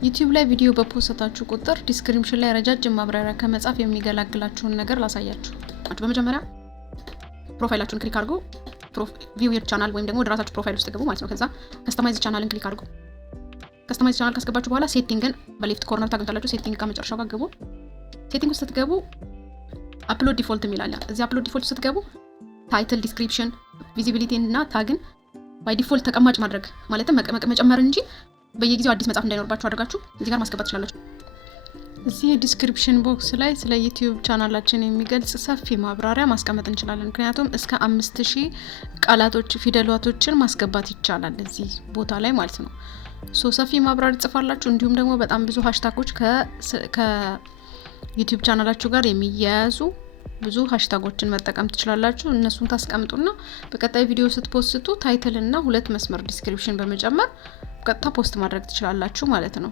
ዩቲዩብ ላይ ቪዲዮ በፖስታችሁ ቁጥር ዲስክሪፕሽን ላይ ረጃጅም ማብራሪያ ከመጻፍ የሚገላግላችሁን ነገር ላሳያችሁ። በመጀመሪያ ፕሮፋይላችሁን ክሊክ አድርጉ። ቪው ዩር ቻናል ወይም ደግሞ ወደ ራሳችሁ ፕሮፋይል ውስጥ ገቡ ማለት ነው። ከዛ ከስተማይዝ ቻናልን ክሊክ አድርጉ። ከስተማይዝ ቻናል ካስገባችሁ በኋላ ሴቲንግን በሌፍት ኮርነር ታገኙታላችሁ። ሴቲንግ ከመጨረሻው ጋር ገቡ። ሴቲንግ ውስጥ ስትገቡ አፕሎድ ዲፎልት የሚላል። እዚህ አፕሎድ ዲፎልት ስትገቡ ታይትል፣ ዲስክሪፕሽን፣ ቪዚቢሊቲ እና ታግን ባይ ዲፎልት ተቀማጭ ማድረግ ማለትም መጨመር እንጂ በየጊዜው አዲስ መጻፍ እንዳይኖርባችሁ አድርጋችሁ እዚህ ጋር ማስገባት ትችላላችሁ። እዚህ ዲስክሪፕሽን ቦክስ ላይ ስለ ዩቲዩብ ቻናላችን የሚገልጽ ሰፊ ማብራሪያ ማስቀመጥ እንችላለን። ምክንያቱም እስከ 5000 ቃላቶች ፊደላቶችን ማስገባት ይቻላል እዚህ ቦታ ላይ ማለት ነው። ሰፊ ማብራሪያ ጽፋላችሁ። እንዲሁም ደግሞ በጣም ብዙ ሃሽታጎች ከዩቲዩብ ቻናላችሁ ጋር የሚያያዙ ብዙ ሃሽታጎችን መጠቀም ትችላላችሁ። እነሱን ታስቀምጡና በቀጣይ ቪዲዮ ስትፖስቱ ታይትል እና 2 መስመር ዲስክሪፕሽን በመጨመር ቀጥታ ፖስት ማድረግ ትችላላችሁ ማለት ነው።